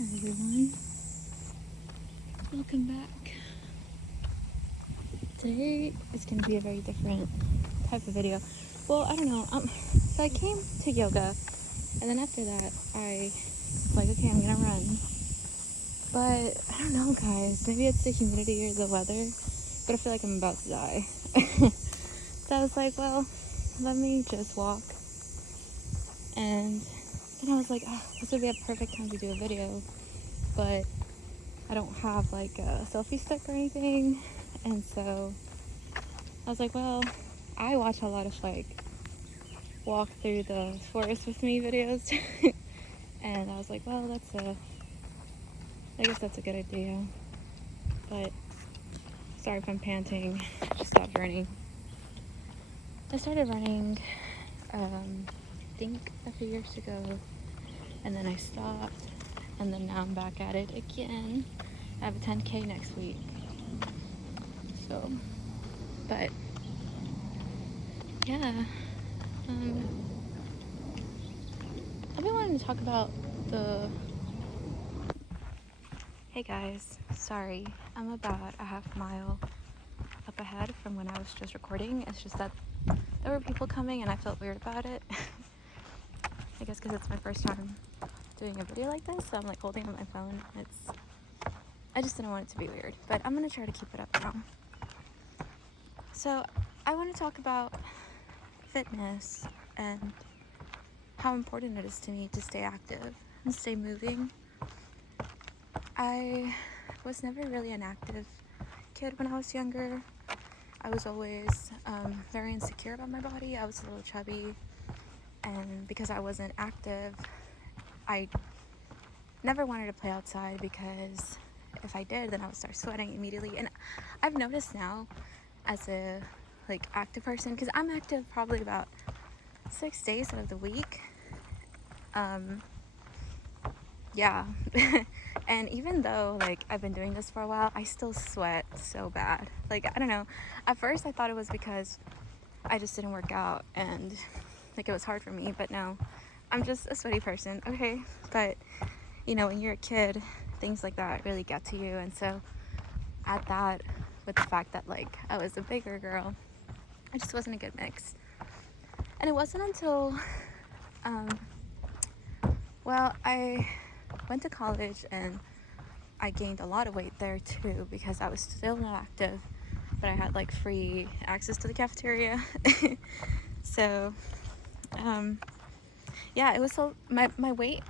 Hi everyone, welcome back. Today is going to be a very different type of video. Well, I don't know, so I came to yoga, and then after that, I was like, okay, I'm going to run. But, I don't know guys, maybe it's the humidity or the weather, but I feel like I'm about to die. So I was like, well, let me just walk. And then I was like, oh, this would be a perfect time to do a video, but I don't have like a selfie stick or anything, and so I was like, well, I watch a lot of like walk through the forest with me videos, and I was like, well, I guess that's a good idea. But sorry if I'm panting, I just stopped running. I started running I think a few years ago, and then I stopped, and then now I'm back at it again. I have a 10K next week, so, but yeah, I've been wanting to talk about hey guys, sorry, I'm about a half mile up ahead from when I was just recording. It's just that there were people coming and I felt weird about it. I guess because it's my first time doing a video like this, so I'm like holding up my phone. I just didn't want it to be weird, but I'm gonna try to keep it up now. So I want to talk about fitness and how important it is to me to stay active and stay moving. I was never really an active kid when I was younger. I was always very insecure about my body. I was a little chubby, and because I wasn't active, I never wanted to play outside, because if I did, then I would start sweating immediately. And I've noticed now, as a like active person, because I'm active probably about 6 days out of the week, yeah. And even though like I've been doing this for a while, I still sweat so bad. Like, I don't know, at first I thought it was because I just didn't work out and like it was hard for me, but no, I'm just a sweaty person, okay? But you know, when you're a kid, things like that really get to you. And so add that with the fact that like I was a bigger girl, it just wasn't a good mix. And it wasn't until well, I went to college and I gained a lot of weight there too, because I was still not active, but I had like free access to the cafeteria. So yeah, it was so my weight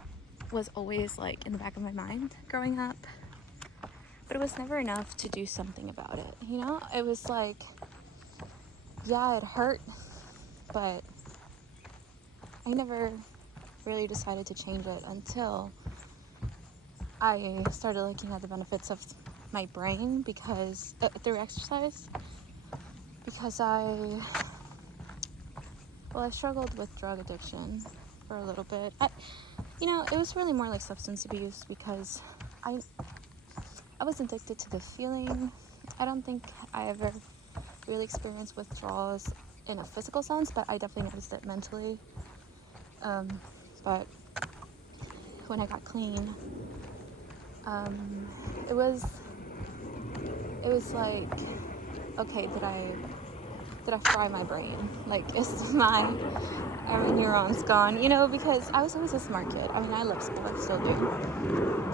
was always like in the back of my mind growing up, but it was never enough to do something about it, you know? It was like, yeah, it hurt, but I never really decided to change it until I started looking at the benefits of my brain, because through exercise, because I struggled with drug addiction for a little bit. It was really more like substance abuse, because I was addicted to the feeling. I don't think I ever really experienced withdrawals in a physical sense, but I definitely noticed it mentally. But when I got clean, it was like, okay, did I fry my brain? Like, is my every neuron's gone? You know, because I was always a smart kid. I mean, I love school, I still do.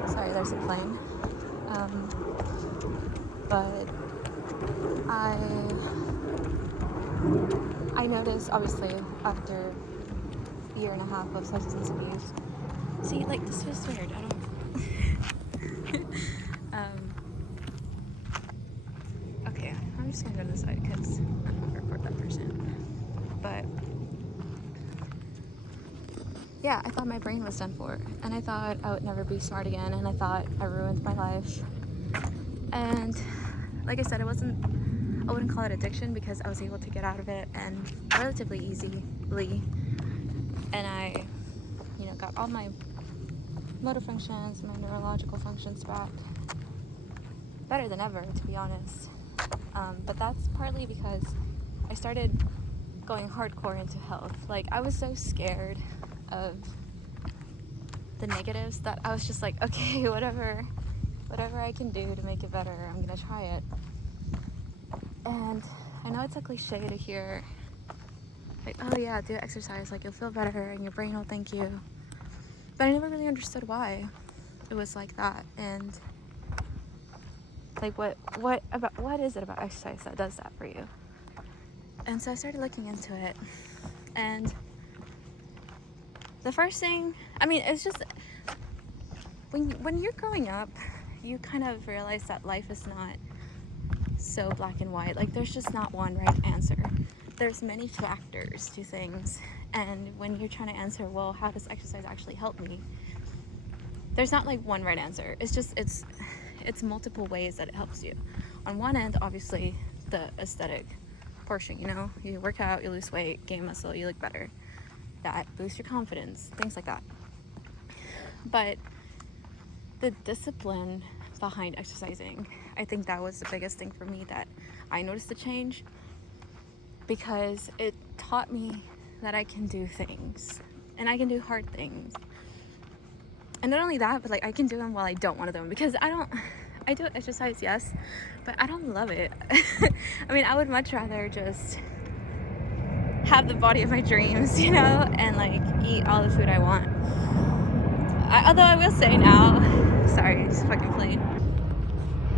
Sorry, there's a plane. But I noticed, obviously, after a year and a half of substance abuse. See, like, this feels weird. I don't. Okay, I'm just gonna go to the side because I'm not gonna record that person. But yeah, I thought my brain was done for, and I thought I would never be smart again, and I thought I ruined my life. And like I said, I wouldn't call it addiction, because I was able to get out of it and relatively easily. And I, got all my motor functions, my neurological functions back better than ever, to be honest. But that's partly because I started going hardcore into health. Like, I was so scared of the negatives, that I was just like, okay, whatever I can do to make it better, I'm gonna try it. And I know it's a cliche to hear, like, oh yeah, do exercise, like you'll feel better and your brain will thank you. But I never really understood why it was like that, and like what is it about exercise that does that for you? And so I started looking into it, and the first thing, I mean, it's just when you're growing up, you kind of realize that life is not so black and white. Like, there's just not one right answer. There's many factors to things, and when you're trying to answer, well, how does exercise actually help me? There's not like one right answer. It's just it's multiple ways that it helps you. On one end, obviously, the aesthetic portion, you know, you work out, you lose weight, gain muscle, you look better. That boosts your confidence, things like that. But the discipline behind exercising, I think that was the biggest thing for me, that I noticed the change, because it taught me that I can do things, and I can do hard things. And not only that, but like I can do them while I don't want to do them, because I do exercise, yes, but I don't love it. I mean, I would much rather just have the body of my dreams, you know, and like eat all the food I want. Although I will say now, sorry, it's fucking plane.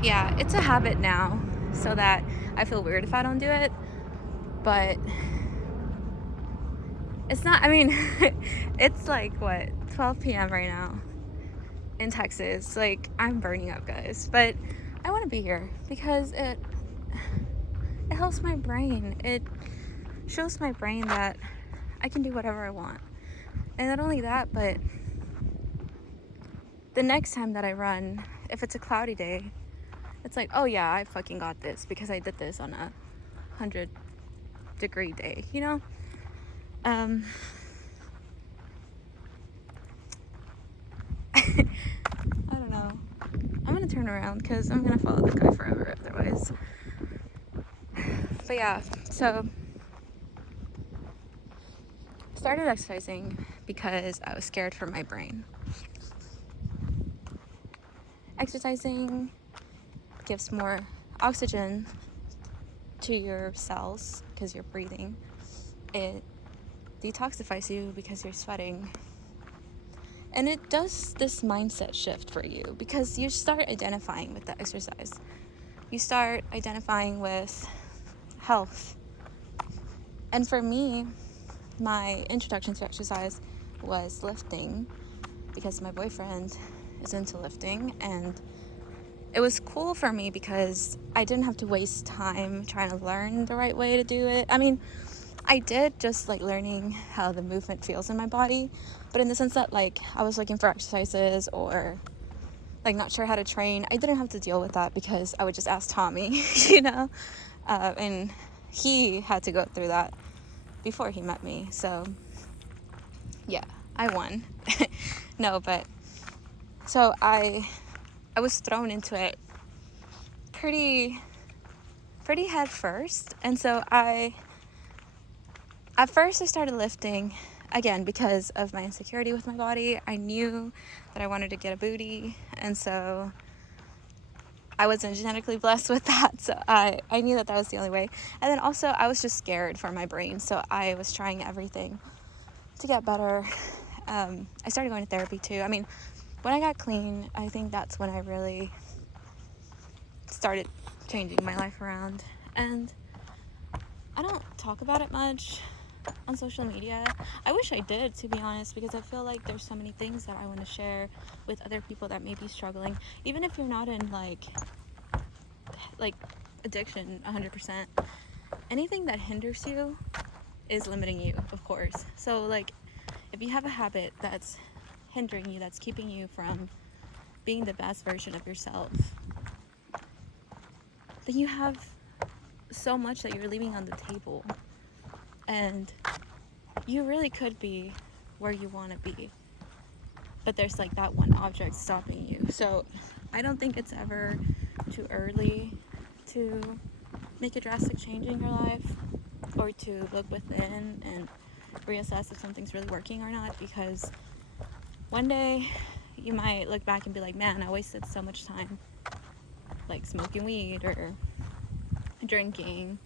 Yeah, it's a habit now, so that I feel weird if I don't do it, but it's not, I mean, it's like, what, 12 p.m. right now in Texas. Like, I'm burning up, guys, but I want to be here because it helps my brain. It shows my brain that I can do whatever I want. And not only that, but the next time that I run, if it's a cloudy day, it's like, oh yeah, I fucking got this because I did this on a 100-degree day, you know? I don't know. I'm gonna turn around because I'm gonna follow the guy forever otherwise. But yeah, so I started exercising because I was scared for my brain. Exercising gives more oxygen to your cells because you're breathing. It detoxifies you because you're sweating. And it does this mindset shift for you because you start identifying with the exercise. You start identifying with health. And for me, my introduction to exercise was lifting because my boyfriend is into lifting, and it was cool for me because I didn't have to waste time trying to learn the right way to do it. I mean, I did just like learning how the movement feels in my body, but in the sense that like I was looking for exercises or like not sure how to train, I didn't have to deal with that because I would just ask Tommy, you know, and he had to go through that before he met me. So yeah, I won. No, but so I was thrown into it pretty head first. And so at first I started lifting again because of my insecurity with my body. I knew that I wanted to get a booty, and so I wasn't genetically blessed with that, so I knew that was the only way. And then also I was just scared for my brain, so I was trying everything to get better. I started going to therapy too. I mean, when I got clean, I think that's when I really started changing my life around. And I don't talk about it much on social media. I wish I did, to be honest, because I feel like there's so many things that I want to share with other people that may be struggling, even if you're not in like addiction 100%. Anything that hinders you is limiting you, of course. So like if you have a habit that's hindering you, that's keeping you from being the best version of yourself, then you have so much that you're leaving on the table, and you really could be where you want to be, but there's like that one object stopping you. So I don't think it's ever too early to make a drastic change in your life, or to look within and reassess if something's really working or not, because one day you might look back and be like, man, I wasted so much time like smoking weed or drinking,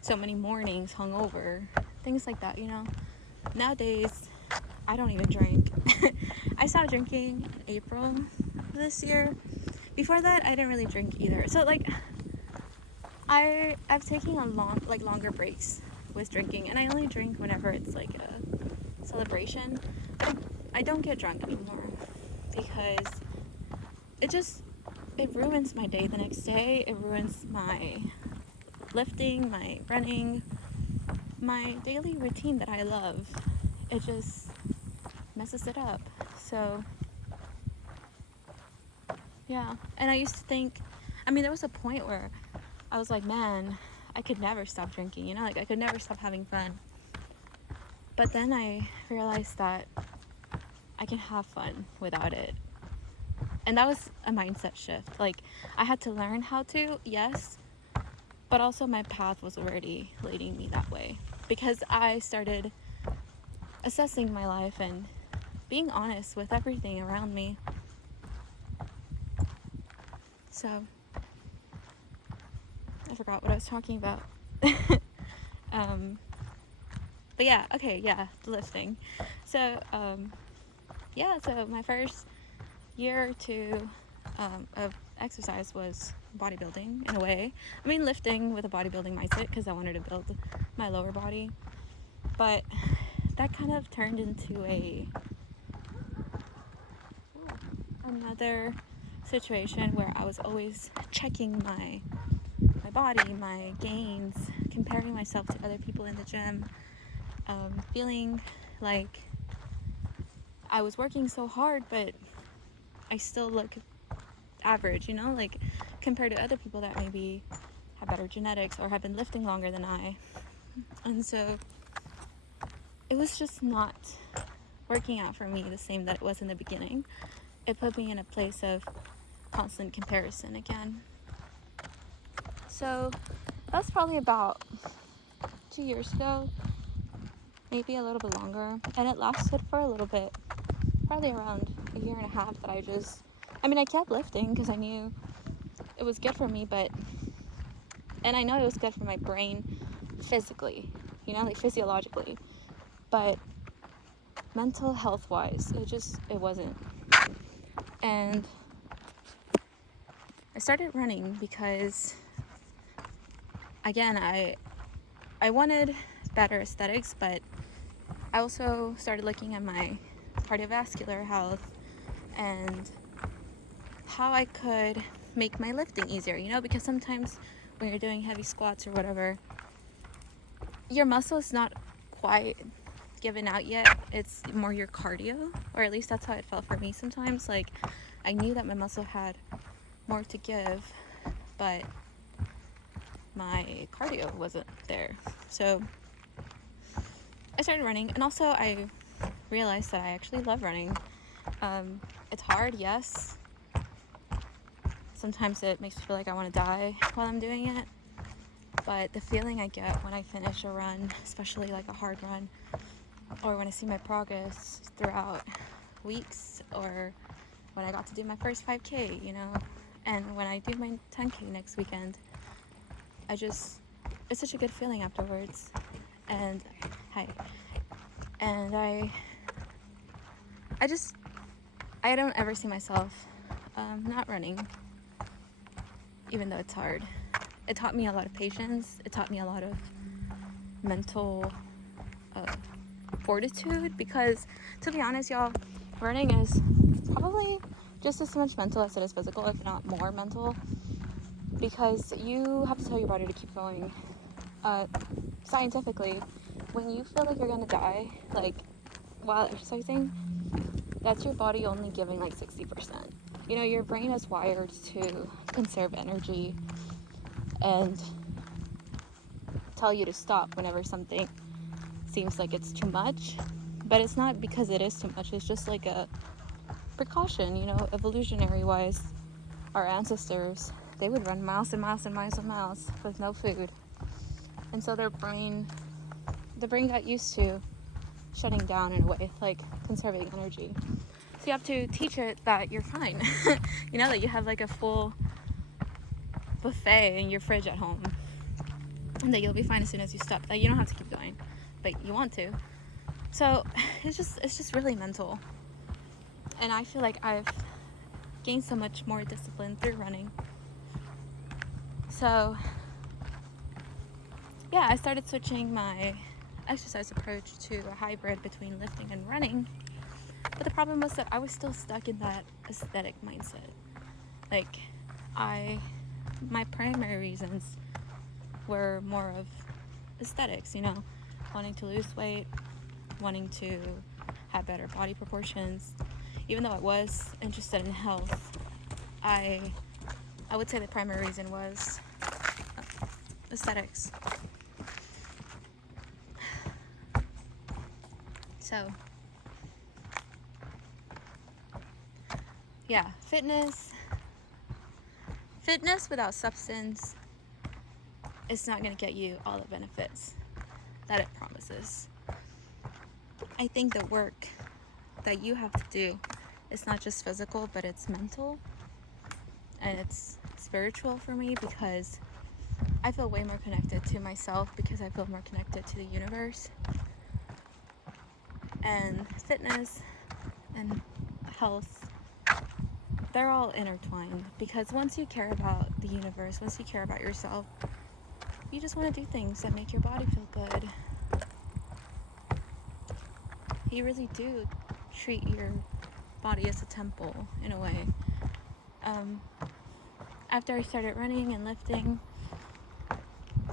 so many mornings hungover, things like that, you know. Nowadays, I don't even drink. I stopped drinking in April this year. Before that, I didn't really drink either. So like, I've taken longer breaks with drinking, and I only drink whenever it's like a celebration. But I don't get drunk anymore because it ruins my day the next day. It ruins my lifting, my running, my daily routine that I love. It just messes it up. So yeah, and I used to think, I mean, there was a point where I was like, man, I could never stop drinking, you know, like I could never stop having fun. But then I realized that I can have fun without it. And that was a mindset shift. Like, I had to learn how to, yes, but also my path was already leading me that way. Because I started assessing my life and being honest with everything around me. So, I forgot what I was talking about. But yeah, okay, yeah, the lifting. So, so my first year or two of exercise was bodybuilding in a way. I mean, lifting with a bodybuilding mindset because I wanted to build my lower body. But that kind of turned into another situation where I was always checking my body, my gains, comparing myself to other people in the gym, feeling like I was working so hard, but I still look average, you know, like compared to other people that maybe have better genetics or have been lifting longer than I. And so it was just not working out for me the same that it was in the beginning. It put me in a place of constant comparison again. So that's probably about 2 years ago, maybe a little bit longer, and it lasted for a little bit, probably around a year and a half that I kept lifting because I knew it was good for me, and I know it was good for my brain physically, you know, like physiologically, but mental health wise, it wasn't. And I started running because, again, I wanted better aesthetics, but I also started looking at my cardiovascular health and how I could make my lifting easier, you know, because sometimes when you're doing heavy squats or whatever, your muscle is not quite given out yet. It's more your cardio, or at least that's how it felt for me sometimes. Like, I knew that my muscle had more to give, but my cardio wasn't there. So I started running, and also I realized that I actually love running. It's hard, yes. Sometimes it makes me feel like I want to die while I'm doing it, but the feeling I get when I finish a run, especially like a hard run, or when I see my progress throughout weeks, or when I got to do my first 5K, you know, and when I do my 10K next weekend, it's such a good feeling afterwards. And I don't ever see myself not running, even though it's hard. It taught me a lot of patience. It taught me a lot of mental fortitude, because, to be honest, y'all, running is probably just as much mental as it is physical, if not more mental, because you have to tell your body to keep going. Scientifically, when you feel like you're gonna die, like while exercising, that's your body only giving like 60%. You know, your brain is wired to conserve energy and tell you to stop whenever something seems like it's too much, but it's not because it is too much. It's just like a precaution, you know. Evolutionary wise, our ancestors, they would run miles and miles and miles and miles with no food, and so the brain got used to shutting down in a way, like conserving energy. So you have to teach it that you're fine. You know, that you have like a full buffet in your fridge at home, and that you'll be fine as soon as you stop. That you don't have to keep going, but you want to. So it's just really mental. And I feel like I've gained so much more discipline through running. So yeah, I started switching my exercise approach to a hybrid between lifting and running. But the problem was that I was still stuck in that aesthetic mindset. Like, my primary reasons were more of aesthetics, you know, wanting to lose weight, wanting to have better body proportions. Even though I was interested in health, I would say the primary reason was aesthetics. So yeah, fitness without substance is not going to get you all the benefits that it promises. I think the work that you have to do is not just physical, but it's mental and it's spiritual for me, because I feel way more connected to myself, because I feel more connected to the universe. And fitness and health, they're all intertwined, because once you care about the universe, once you care about yourself, you just want to do things that make your body feel good. You really do treat your body as a temple, in a way. After I started running and lifting,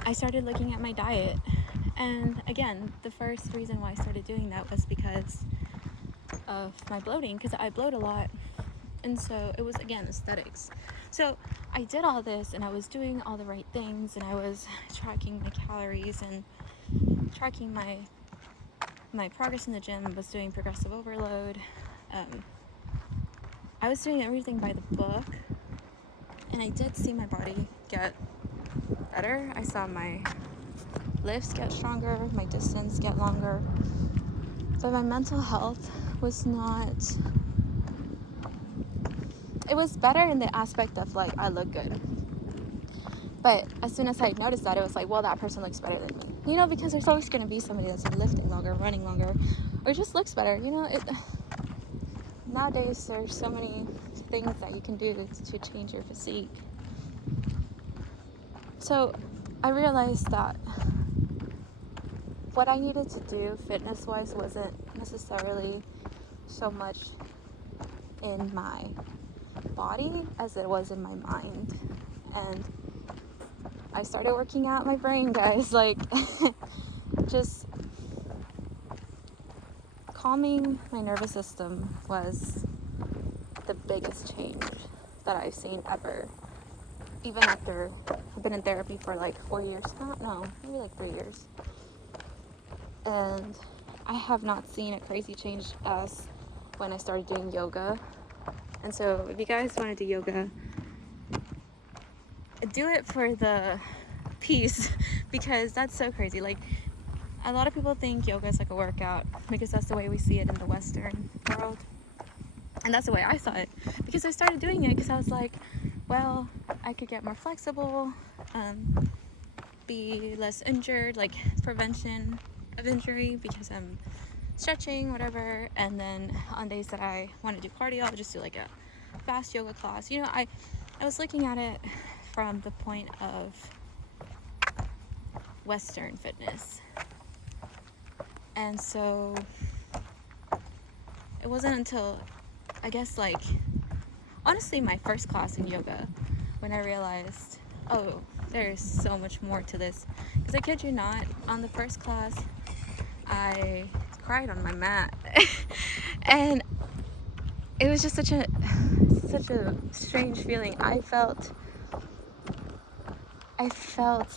I started looking at my diet. And again, the first reason why I started doing that was because of my bloating, because I bloat a lot. And so it was, again, aesthetics. So I did all this, and I was doing all the right things, and I was tracking my calories and tracking my progress in the gym. I was doing progressive overload. I was doing everything by the book, and I did see my body get better. I saw my lifts get stronger, my distance get longer, but my mental health was not. It was better in the aspect of, like, I look good. But as soon as I noticed that, it was like, well, that person looks better than me. You know, because there's always going to be somebody that's lifting longer, running longer, or just looks better. You know, nowadays there's so many things that you can do to change your physique. So I realized that what I needed to do fitness-wise wasn't necessarily so much in my body as it was in my mind. And I started working out my brain, guys. Like, just calming my nervous system was the biggest change that I've seen ever. Even after I've been in therapy for like 4 years now. No, maybe like 3 years. And I have not seen a crazy change as when I started doing yoga. And so if you guys want to do yoga, do it for the peace, because that's so crazy. Like, a lot of people think yoga is like a workout because that's the way we see it in the Western world. And that's the way I saw it, because I started doing it because I was like, well, I could get more flexible, be less injured, like prevention of injury, because I'm stretching, whatever. And then on days that I want to do cardio, I'll just do like a fast yoga class. You know, I was looking at it from the point of Western fitness. And so it wasn't until, I guess, like, honestly, my first class in yoga, when I realized, oh, there's so much more to this. Because I kid you not, on the first class, I cried on my mat. And it was just such a strange feeling. I felt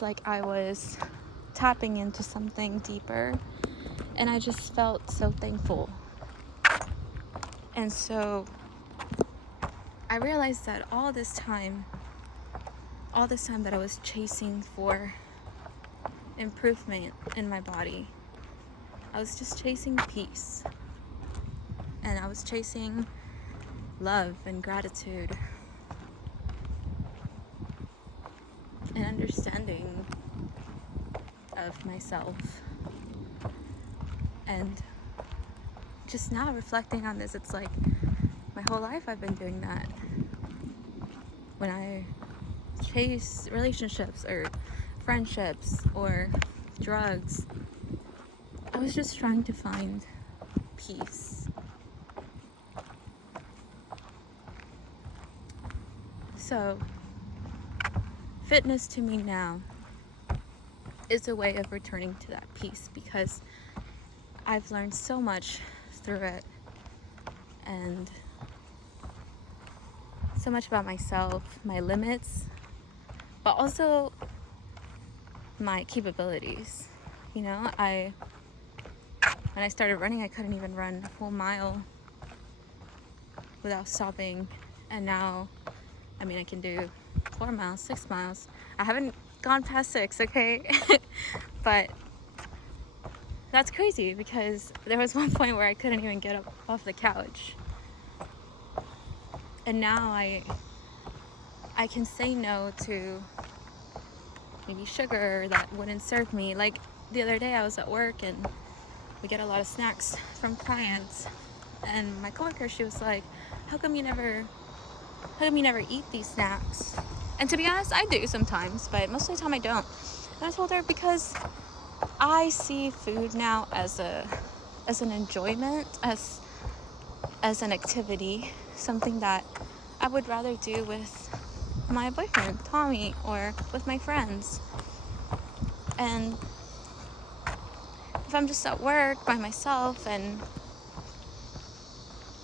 like I was tapping into something deeper, and I just felt so thankful. And so I realized that all this time that I was chasing for improvement in my body, I was just chasing peace. And I was chasing love and gratitude and understanding of myself. And just now reflecting on this, it's like my whole life I've been doing that. When I chase relationships or friendships or drugs, I was just trying to find peace. So, fitness to me now is a way of returning to that peace, because I've learned so much through it, and so much about myself, my limits, but also my capabilities. You know, when I started running, I couldn't even run a full mile without stopping, and now, I mean, I can do 4 miles, 6 miles. I haven't gone past 6, okay? But that's crazy, because there was one point where I couldn't even get up off the couch. And now I can say no to maybe sugar that wouldn't serve me. Like the other day I was at work and we get a lot of snacks from clients, and my coworker, she was like, how come you never eat these snacks? And to be honest, I do sometimes, but most of the time I don't. And I told her, because I see food now as an enjoyment, as an activity, something that I would rather do with my boyfriend, Tommy, or with my friends. And if I'm just at work by myself and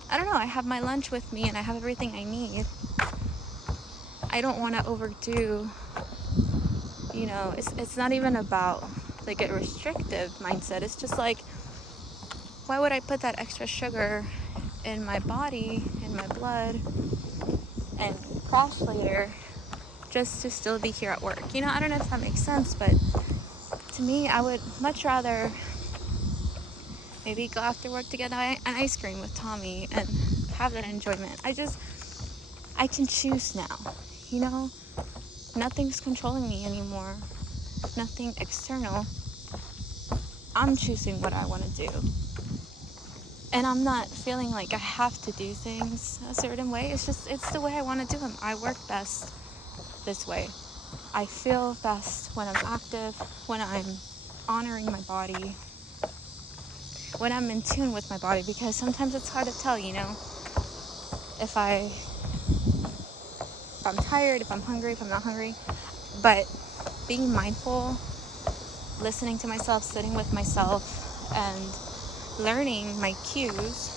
I don't know, I have my lunch with me and I have everything I need, I don't want to overdo, you know, it's not even about like a restrictive mindset. It's just like, why would I put that extra sugar in my body, in my blood, and crash later just to still be here at work? You know, I don't know if that makes sense, but to me, I would much rather maybe go after work to get an ice cream with Tommy and have that enjoyment. I can choose now, you know? Nothing's controlling me anymore. Nothing external. I'm choosing what I want to do. And I'm not feeling like I have to do things a certain way. It's the way I want to do them. I work best this way. I feel best when I'm active, when I'm honoring my body, when I'm in tune with my body, because sometimes it's hard to tell, you know, if I'm tired, if I'm hungry, if I'm not hungry. But being mindful, listening to myself, sitting with myself, and learning my cues,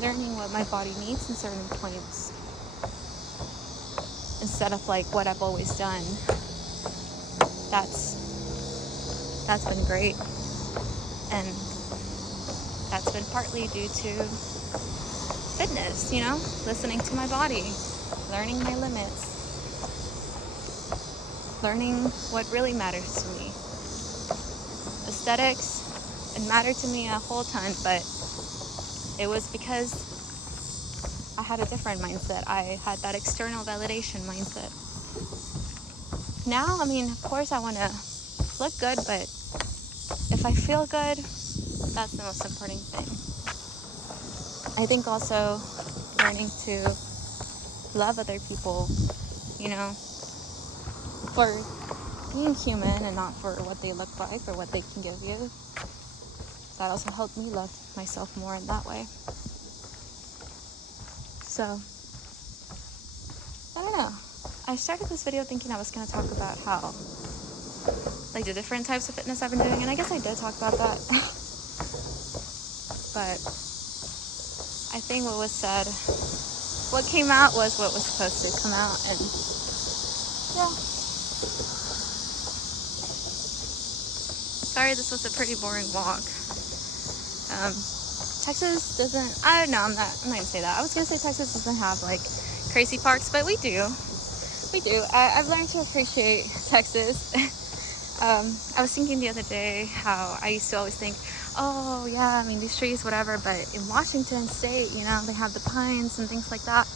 learning what my body needs in certain points, instead of like what I've always done, that's been great. And that's been partly due to fitness, you know, listening to my body, learning my limits, learning what really matters to me. Aesthetics, it mattered to me a whole ton, but it was because I had a different mindset. I had that external validation mindset. Now, I mean, of course I want to look good, but if I feel good, that's the most important thing. I think also learning to love other people, you know, for being human and not for what they look like or what they can give you. That also helped me love myself more in that way. So, I don't know. I started this video thinking I was going to talk about how, like, the different types of fitness I've been doing, and I guess I did talk about that. But I think what was said, what came out was what was supposed to come out, and yeah. Sorry, this was a pretty boring walk. Texas doesn't, I don't know, I'm not gonna say that. I was gonna say Texas doesn't have like crazy parks, but we do. I've learned to appreciate Texas. I was thinking the other day how I used to always think, oh yeah, I mean these trees, whatever, but in Washington State, you know, they have the pines and things like that.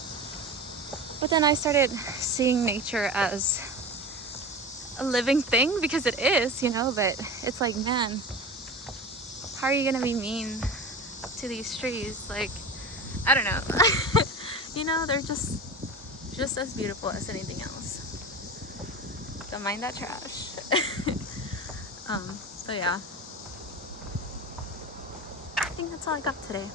But then I started seeing nature as a living thing, because it is, you know, but it's like, man, how are you gonna be mean to these trees? Like, I don't know. You know, they're just as beautiful as anything else. Don't mind that trash. But yeah, I think that's all I got today.